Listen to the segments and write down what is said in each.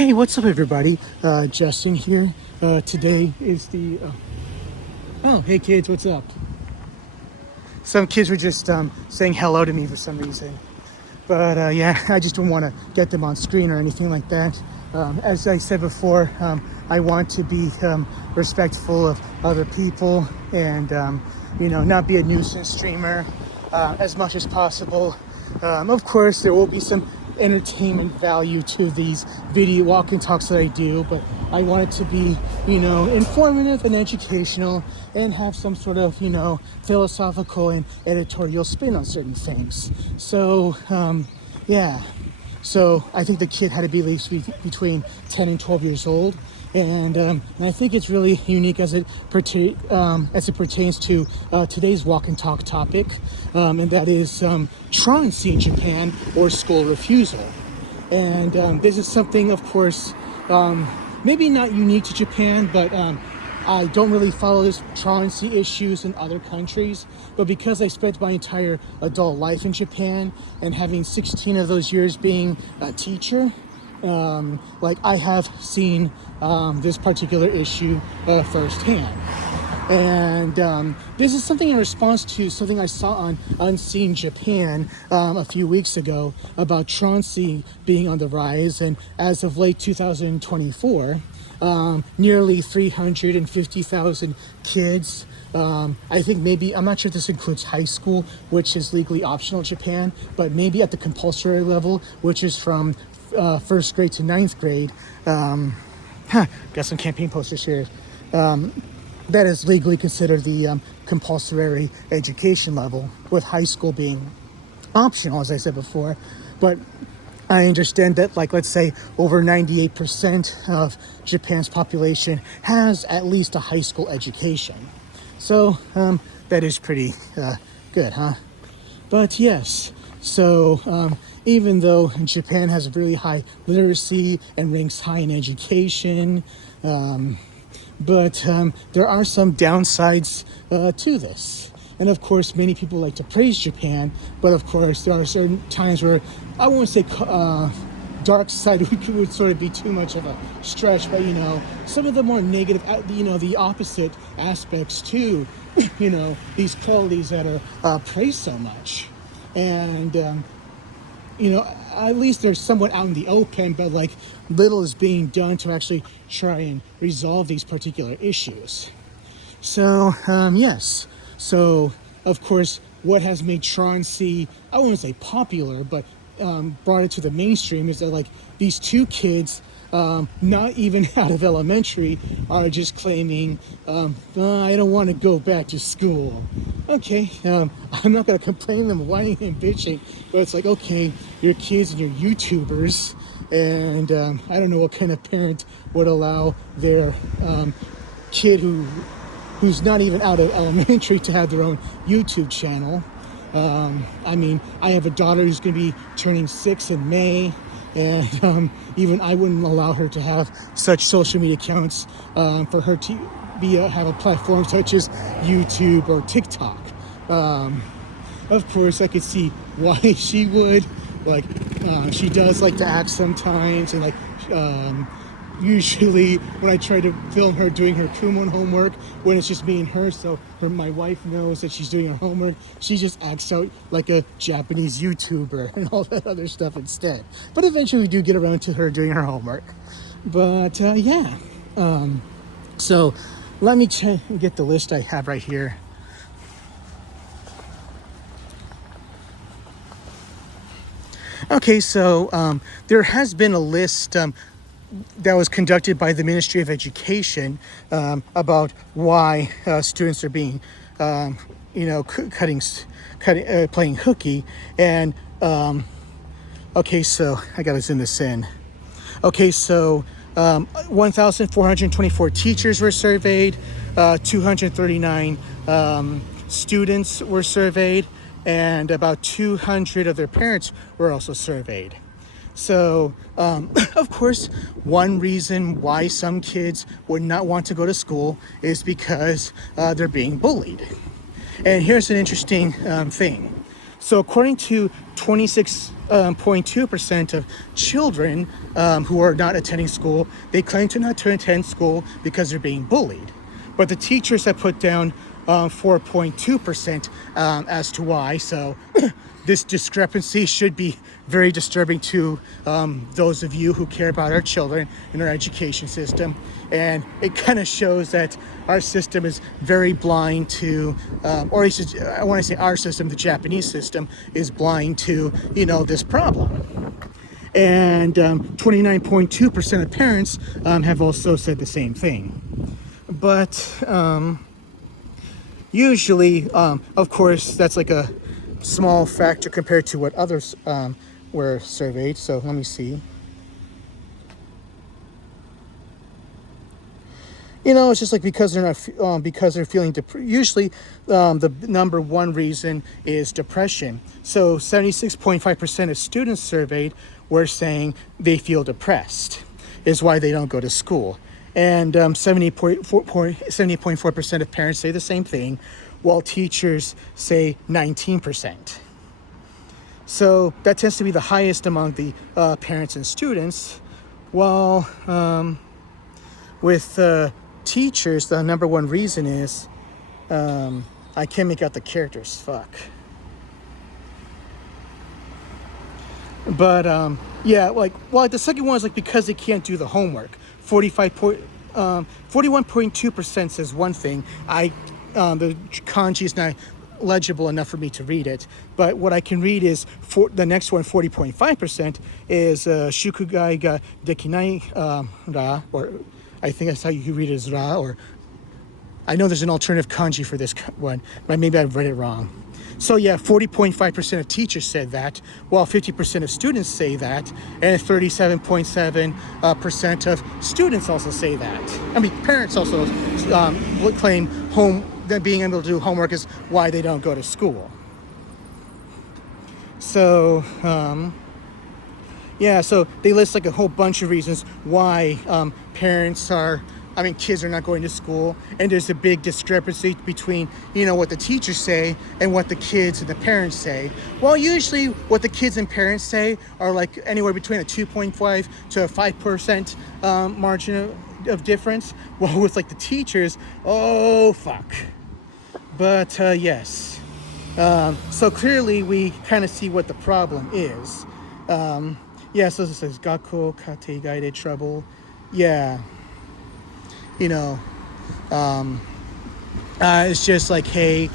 Hey, what's up, everybody? Justin here. Today is the. Oh, hey, kids, what's up? Some kids were just saying hello to me for some reason. But yeah, I just don't want to get them on screen or anything like that. As I said before, I want to be respectful of other people and, not be a nuisance streamer as much as possible. Of course, there will be some entertainment value to these video walk and talks that I do, but I want it to be, informative and educational and have some sort of, philosophical and editorial spin on certain things. So, yeah. So I think the kid had to be at least between 10 and 12 years old. And I think it's really unique as it pertains to today's walk and talk topic, and that is truancy in Japan, or school refusal. And this is something, of course, maybe not unique to Japan, but I don't really follow this truancy issues in other countries. But because I spent my entire adult life in Japan and having 16 of those years being a teacher, I have seen this particular issue firsthand. And this is something in response to something I saw on Unseen Japan a few weeks ago about truancy being on the rise. And as of late 2024, nearly 350,000 kids. I think maybe, I'm not sure if this includes high school, which is legally optional in Japan, but maybe at the compulsory level, which is from first grade to ninth grade. Got some campaign posters here. That is legally considered the compulsory education level, with high school being optional, as I said before. But I understand that, let's say over 98% of Japan's population has at least a high school education. So that is pretty good, huh? But yes, so even though Japan has a really high literacy and ranks high in education, but there are some downsides to this. And of course, many people like to praise Japan, but of course, there are certain times where I won't say dark side would sort of be too much of a stretch, but some of the more negative, the opposite aspects too, these qualities that are praised so much. And, at least they're somewhat out in the open, but little is being done to actually try and resolve these particular issues. So, yes. So, of course, what has made truancy, I won't say popular, but brought it to the mainstream is that these two kids, not even out of elementary, are just claiming, I don't want to go back to school. Okay, I'm not going to complain them whining and bitching, but it's okay, you're kids and you're YouTubers, and I don't know what kind of parent would allow their kid who's not even out of elementary to have their own YouTube channel. I have a daughter who's going to be turning 6 in May, and even I wouldn't allow her to have such social media accounts for her to have a platform such as YouTube or TikTok. Of course, I could see why she would. She does like to act sometimes, and usually when I try to film her doing her Kumon homework, when it's just me and her, so my wife knows that she's doing her homework, she just acts out like a Japanese YouTuber and all that other stuff instead. But eventually we do get around to her doing her homework. But yeah, so let me get the list I have right here. Okay, so there has been a list that was conducted by the Ministry of Education about why students are being, playing hooky. And okay, so I gotta zoom this in. Okay, so 1,424 teachers were surveyed, 239 students were surveyed, and about 200 of their parents were also surveyed. So, of course, one reason why some kids would not want to go to school is because they're being bullied. And here's an interesting thing. So according to 26.2% of children who are not attending school, they claim to not to attend school because they're being bullied. But the teachers have put down 4.2% as to why. So this discrepancy should be very disturbing to those of you who care about our children and our education system. And it kind of shows that our system is very blind to, or I want to say our system, the Japanese system, is blind to, this problem. And 29.2% of parents have also said the same thing. But usually, of course, that's like a small factor compared to what others were surveyed. So let me see. It's just like because they're not because they're feeling usually the number one reason is depression. So 76.5% of students surveyed were saying they feel depressed is why they don't go to school. And 70.4% of parents say the same thing, while teachers say 19%. So that tends to be the highest among the parents and students, while with teachers, the number one reason is, I can't make out the characters, fuck. But the second one is like because they can't do the homework. 41.2% says one thing. The kanji is not legible enough for me to read it, but what I can read is the next one, 40.5%, is shukugai ga dekinai ra, or I think that's how you read it as ra, or I know there's an alternative kanji for this one, but maybe I've read it wrong. So yeah, 40.5% of teachers said that, while 50% of students say that, and 37.7% of students also say that. Parents also claim that being able to do homework is why they don't go to school. So, so they list like a whole bunch of reasons why kids are not going to school, and there's a big discrepancy between, what the teachers say and what the kids and the parents say. Well, usually what the kids and parents say are like anywhere between a 2.5 to a 5% margin of difference. Well, with like the teachers, oh, fuck. But yes. So clearly we kind of see what the problem is. So it says Gakko Kate Guided Trouble. Yeah. It's just like, hey,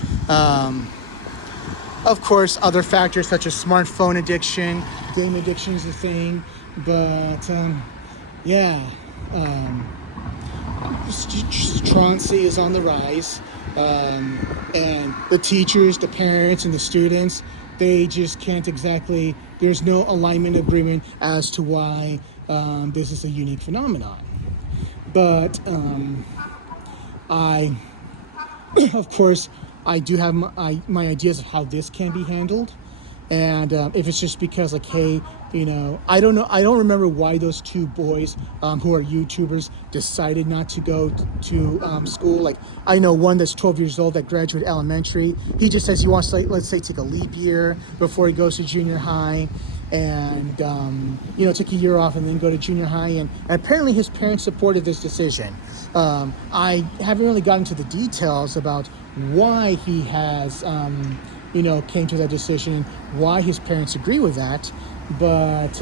of course, other factors such as smartphone addiction, game addiction is a thing, but truancy is on the rise, and the teachers, the parents, and the students, they just can't exactly, there's no alignment agreement as to why this is a unique phenomenon. But of course, I do have my ideas of how this can be handled. And if it's just because, like, hey, I don't know. I don't remember why those two boys who are YouTubers decided not to go to school. Like, I know one that's 12 years old that graduated elementary. He just says he wants to, let's say, take a leap year before he goes to junior high. And, took a year off and then go to junior high. And apparently his parents supported this decision. I haven't really gotten to the details about why he has, came to that decision and why his parents agree with that. But,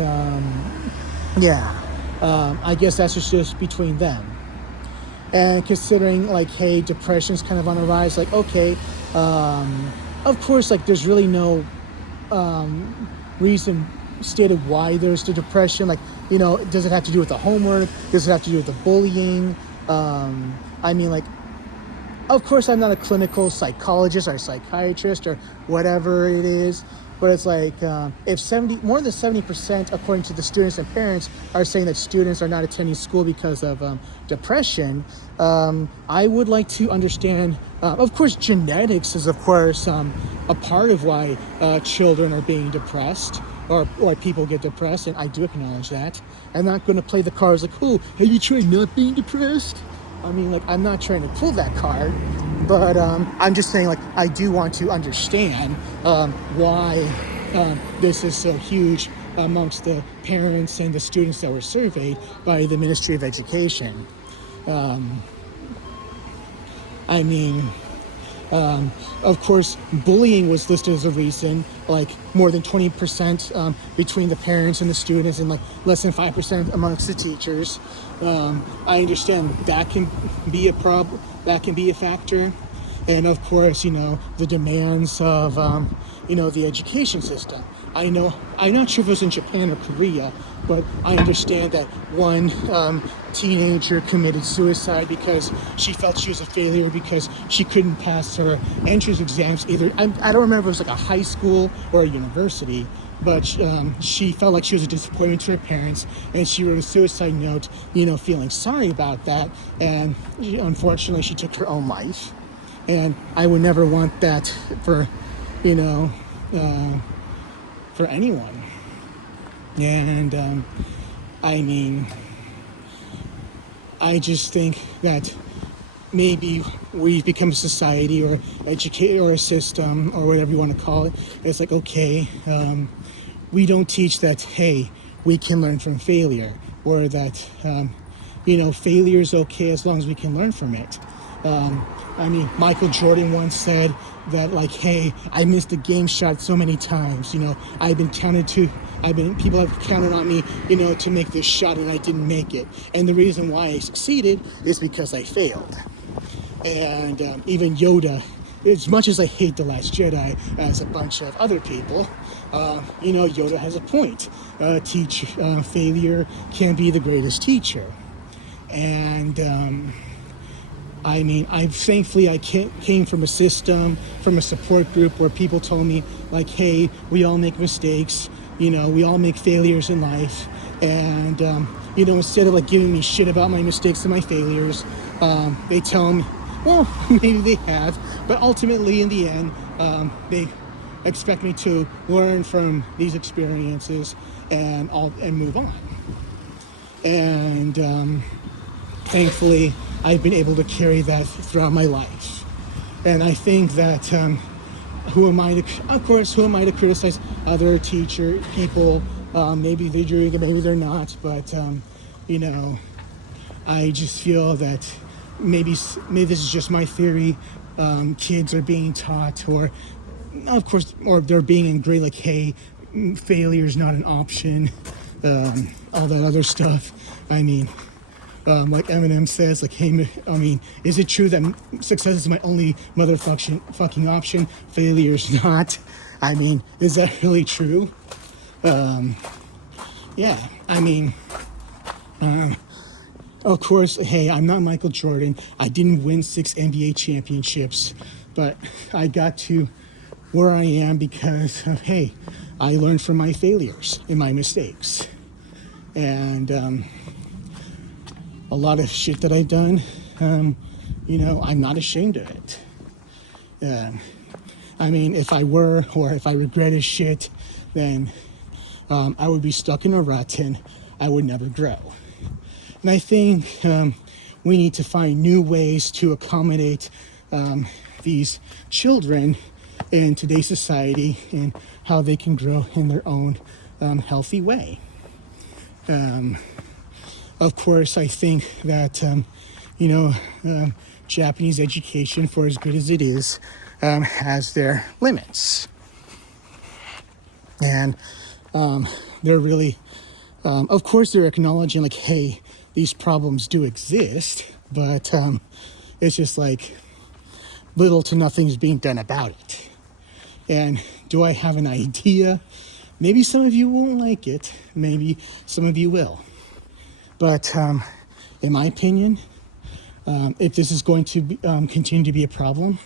I guess that's just between them. And considering, like, hey, depression's kind of on a rise, like, okay, of course, like, there's really no reason stated why there's the depression. Like, does it have to do with the homework? Does it have to do with the bullying? Of course, I'm not a clinical psychologist or psychiatrist or whatever it is, but it's like if more than 70%, according to the students and parents, are saying that students are not attending school because of depression, I would like to understand. Of course, genetics is, of course, a part of why children are being depressed or why people get depressed, and I do acknowledge that. I'm not going to play the cards like, oh, have you tried not being depressed? I'm not trying to pull that card, But I'm just saying, like, I do want to understand why this is so huge amongst the parents and the students that were surveyed by the Ministry of Education. I mean, of course, bullying was listed as a reason, like more than 20% between the parents and the students, and like less than 5% amongst the teachers. I understand that can be a problem, that can be a factor. And of course, the demands of, the education system. I'm not sure if it was in Japan or Korea, but I understand that one teenager committed suicide because she felt she was a failure because she couldn't pass her entrance exams either. I don't remember if it was like a high school or a university, but she felt like she was a disappointment to her parents, and she wrote a suicide note, feeling sorry about that, and unfortunately she took her own life. And I would never want that for, for anyone. And I just think that maybe we've become a society or educate or a system or whatever you want to call it. It's like, okay, we don't teach that, hey, we can learn from failure, or that, failure is okay as long as we can learn from it. Michael Jordan once said that, like, hey, I missed a game shot so many times. People have counted on me, to make this shot, and I didn't make it. And the reason why I succeeded is because I failed. And even Yoda, as much as I hate The Last Jedi, as a bunch of other people, Yoda has a point. Failure can be the greatest teacher. And thankfully I came from a system, from a support group where people told me, like, hey, we all make mistakes, we all make failures in life. And, instead of like giving me shit about my mistakes and my failures, they tell me, well, maybe they have, but ultimately in the end, they expect me to learn from these experiences and move on. And thankfully, I've been able to carry that throughout my life. And I think that, who am I to criticize other people? Maybe they do, maybe they're not, but, I just feel that maybe this is just my theory. Kids are being taught, or they're being ingrained, like, hey, failure is not an option, all that other stuff. Like Eminem says, like, hey, is it true that success is my only fucking option? Failure is not. Is that really true? Yeah. Of course, hey, I'm not Michael Jordan. I didn't win 6 NBA championships, but I got to where I am because of, hey, I learned from my failures and my mistakes. And, a lot of shit that I've done, I'm not ashamed of it. If I were, or if I regretted shit, then I would be stuck in a rut and I would never grow. And I think we need to find new ways to accommodate these children in today's society and how they can grow in their own healthy way. Of course, I think that, Japanese education, for as good as it is, has their limits. And they're really, of course, they're acknowledging, like, hey, these problems do exist, but it's just like little to nothing is being done about it. And do I have an idea? Maybe some of you won't like it. Maybe some of you will. But in my opinion, if this is going to continue to be a problem,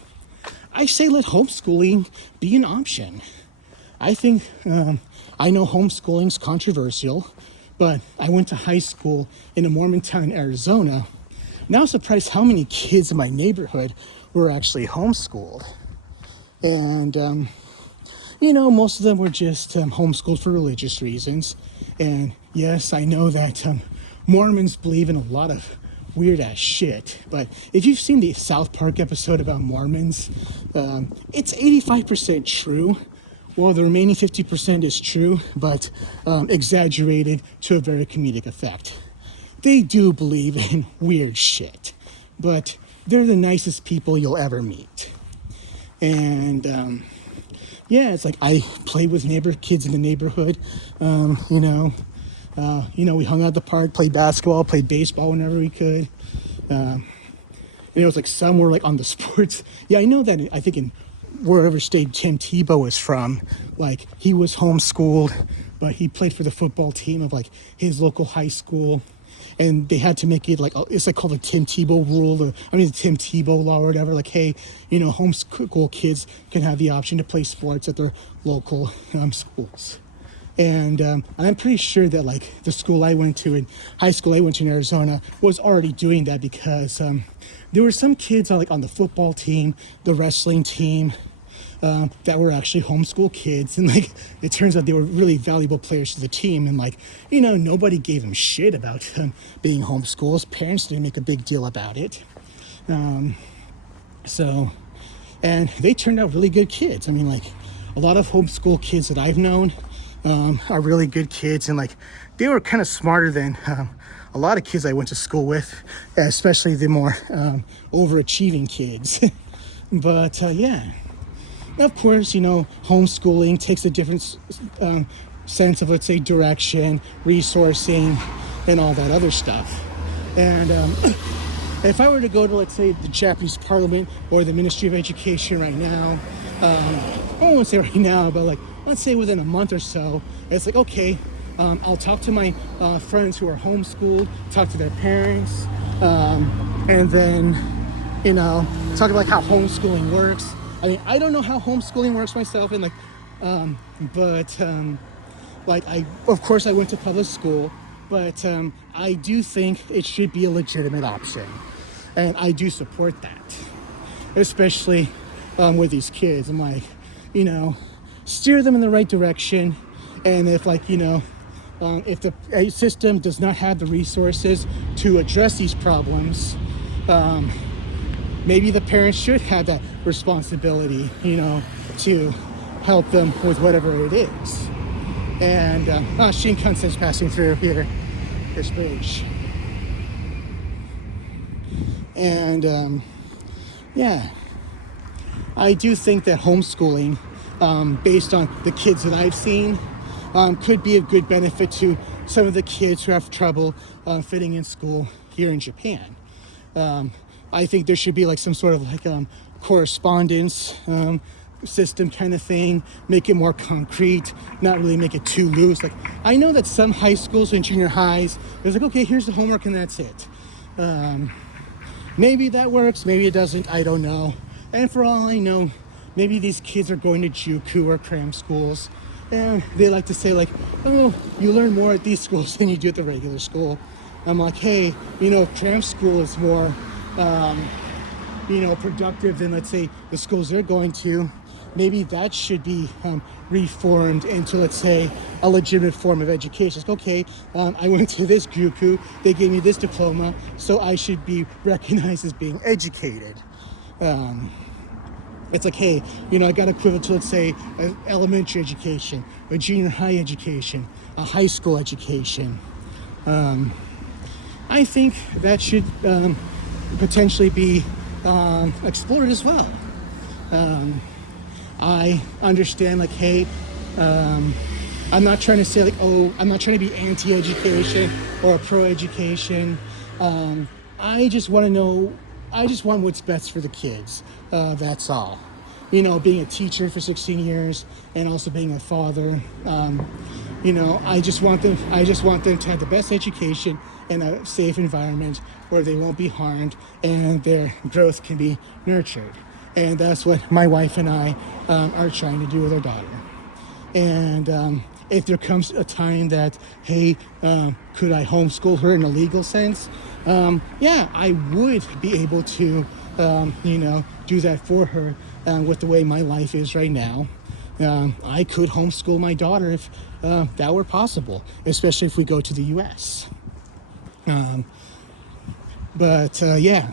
I say let homeschooling be an option. I think, I know homeschooling's controversial, but I went to high school in a Mormon town in Arizona. Now I'm surprised how many kids in my neighborhood were actually homeschooled. And, most of them were just homeschooled for religious reasons. And yes, I know that Mormons believe in a lot of weird ass shit. But if you've seen the South Park episode about Mormons, it's 85% true. Well, the remaining 50% is true, but exaggerated to a very comedic effect. They do believe in weird shit, but they're the nicest people you'll ever meet. And yeah, it's like I played with kids in the neighborhood. We hung out at the park, played basketball, played baseball whenever we could. And it was like some were like on the sports. Yeah, I know that. I think in wherever state Tim Tebow was from, like he was homeschooled, but he played for the football team of like his local high school. And they had to make it like, it's like called the Tim Tebow rule, the Tim Tebow law or whatever. Like, hey, homeschool kids can have the option to play sports at their local schools. And I'm pretty sure that like the school I went to in high school I went to in Arizona was already doing that, because there were some kids on the football team, the wrestling team, that were actually homeschool kids, and like it turns out they were really valuable players to the team, and like nobody gave them shit about being homeschooled. Parents didn't make a big deal about it, and they turned out really good kids. I mean, like a lot of homeschool kids that I've known are really good kids, and like they were kind of smarter than a lot of kids I went to school with, especially the more overachieving kids. But yeah. Of course, homeschooling takes a different sense of, let's say, direction, resourcing, and all that other stuff. And if I were to go to, let's say, the Japanese Parliament or the Ministry of Education right now, I won't say right now, but like, let's say within a month or so, it's like, okay, I'll talk to my friends who are homeschooled, talk to their parents, and then, talk about how homeschooling works. I mean, I don't know how homeschooling works myself, and of course I went to public school, but I do think it should be a legitimate option, and I do support that, especially with these kids. I'm like, steer them in the right direction, and if if the system does not have the resources to address these problems, maybe the parents should have that responsibility, to help them with whatever it is. And Shinkansen's passing through here, this bridge. And yeah, I do think that homeschooling, based on the kids that I've seen, could be a good benefit to some of the kids who have trouble fitting in school here in Japan. I think there should be like some sort of correspondence system kind of thing, make it more concrete, not really make it too loose. Like I know that some high schools and junior highs, it's like, okay, here's the homework and that's it. Maybe that works, maybe it doesn't, I don't know. And for all I know, maybe these kids are going to JUCO or cram schools, and they like to say like, oh, you learn more at these schools than you do at the regular school. I'm like, hey, cram school is more productive than, let's say, the schools they're going to. Maybe that should be reformed into, let's say, a legitimate form of education. It's like, okay, I went to this JUCO, they gave me this diploma, so I should be recognized as being educated. It's like, hey, I got equivalent to, let's say, an elementary education, a junior high education, a high school education. I think that should potentially be explored as well. I understand, like, hey, I'm not trying to say like, oh, I'm not trying to be anti-education or pro-education. I just want what's best for the kids. That's all. Being a teacher for 16 years and also being a father, I just want them to have the best education in a safe environment where they won't be harmed and their growth can be nurtured. And that's what my wife and I are trying to do with our daughter. And if there comes a time that, hey, could I homeschool her in a legal sense? Yeah, I would be able to, do that for her with the way my life is right now. I could homeschool my daughter if that were possible, especially if we go to the U.S. But yeah,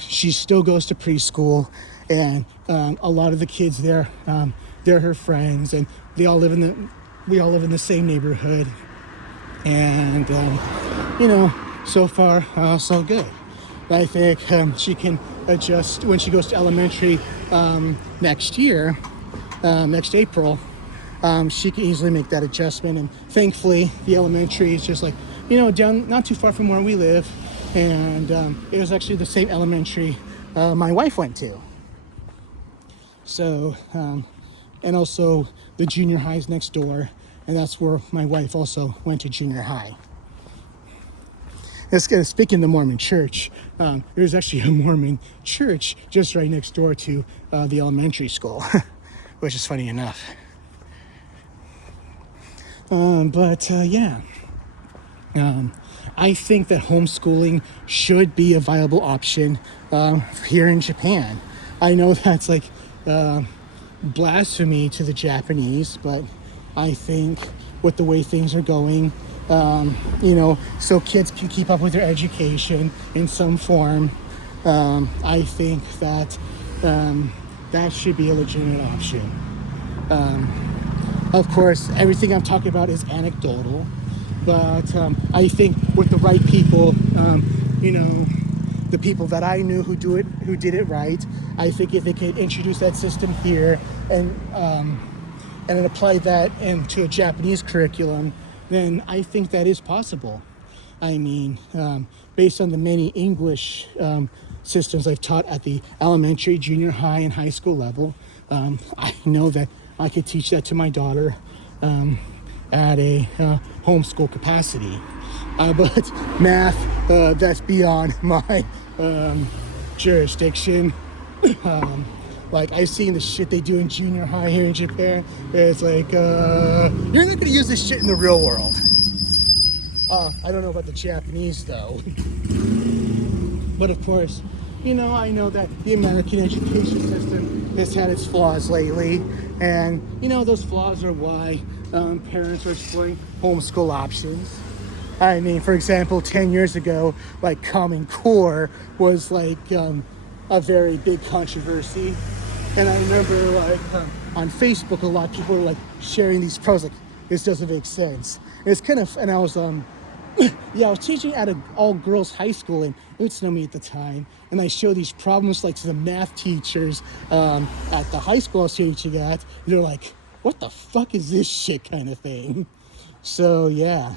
she still goes to preschool, and a lot of the kids there, they're her friends, and we all live in the same neighborhood, and so far so good. I think she can adjust when she goes to elementary next year, next April. She can easily make that adjustment, and thankfully the elementary is just like down not too far from where we live, and it was actually the same elementary my wife went to. So and also the junior high is next door, and that's where my wife also went to junior high. Speaking of the Mormon church, there's actually a Mormon church just right next door to the elementary school, which is funny enough. I think that homeschooling should be a viable option here in Japan. I know that's like blasphemy to the Japanese, but I think with the way things are going, so kids can keep up with their education in some form, I think that that should be a legitimate option. Of course, everything I'm talking about is anecdotal, but I think with the right people, the people that I knew who did it right, I think if they could introduce that system here and then apply that into a Japanese curriculum, then I think that is possible. I mean, based on the many English systems I've taught at the elementary, junior high, and high school level, I know that I could teach that to my daughter at a homeschool capacity. But math, that's beyond my jurisdiction. Like, I've seen the shit they do in junior high here in Japan. It's like, you're not going to use this shit in the real world. I don't know about the Japanese, though. But of course, I know that the American education system has had its flaws lately. And, those flaws are why parents are exploring homeschool options. I mean, for example, 10 years ago, like, Common Core was like a very big controversy. And I remember, like, on Facebook, a lot of people were like sharing these pros, like, this doesn't make sense. And it's kind of, and I was, I was teaching at an all-girls high school in Utsunomiya at the time, and I showed these problems, like, to the math teachers at the high school I was teaching at. And they're like, what the fuck is this shit, kind of thing? So, yeah,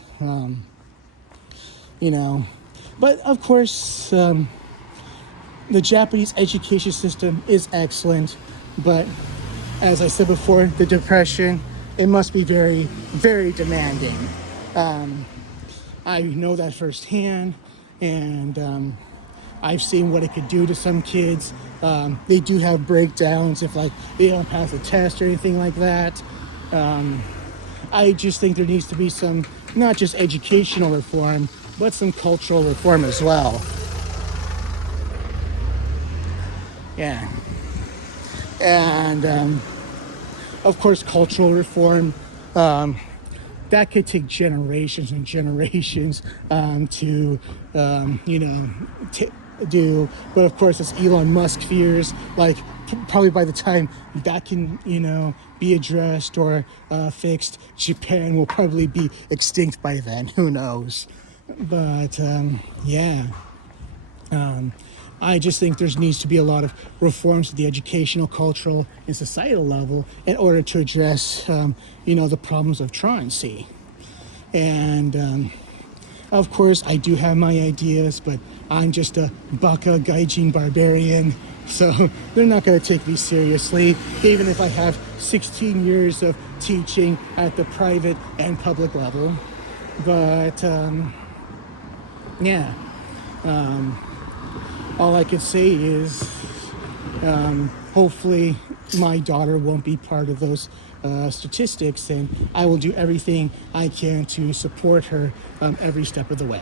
but of course, the Japanese education system is excellent, but as I said before, the Depression, it must be very, very demanding. I know that firsthand, and I've seen what it could do to some kids. They do have breakdowns if, like, they don't pass a test or anything like that. I just think there needs to be some, not just educational reform, but some cultural reform as well. Yeah. And, of course, cultural reform, that could take generations and generations to do. But, of course, as Elon Musk fears, like, probably by the time that can, be addressed or fixed, Japan will probably be extinct by then. Who knows? But, I just think there needs to be a lot of reforms at the educational, cultural, and societal level in order to address, the problems of truancy. And, of course, I do have my ideas, but I'm just a baka gaijin barbarian, so they're not going to take me seriously, even if I have 16 years of teaching at the private and public level. But, all I could say is hopefully my daughter won't be part of those statistics, and I will do everything I can to support her every step of the way.